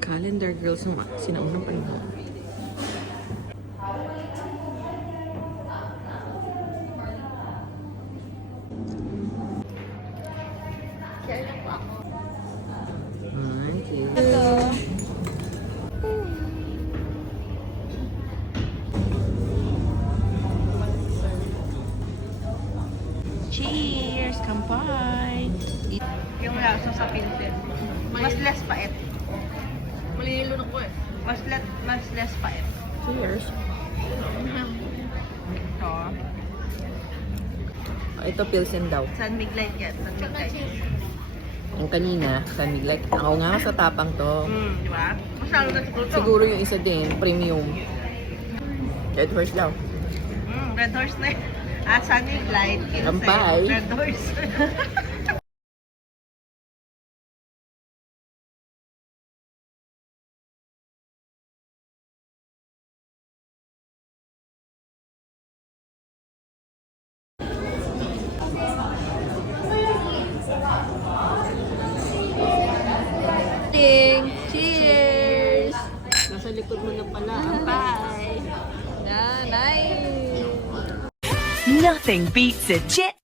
Calendar girls ng sinaunang panahon. Cheers! Kampay! Yung lasa sa Pilsen. Mas less pait. Malilunok ko eh. Mas less pait. Cheers! Ito. Ito Pilsen daw. San Miguel yan. San Miguel. Yung kanina, San Miguel. Ako nga sa tapang to. Di ba? Masyado na siguro to. Siguro yung isa din, premium. Red Horse daw. Red Horse na yun. San Miguel. Kampay. Red Horse. Cheers! Nasa likod mo na pala. Bye! Nice! Nothing beats a jet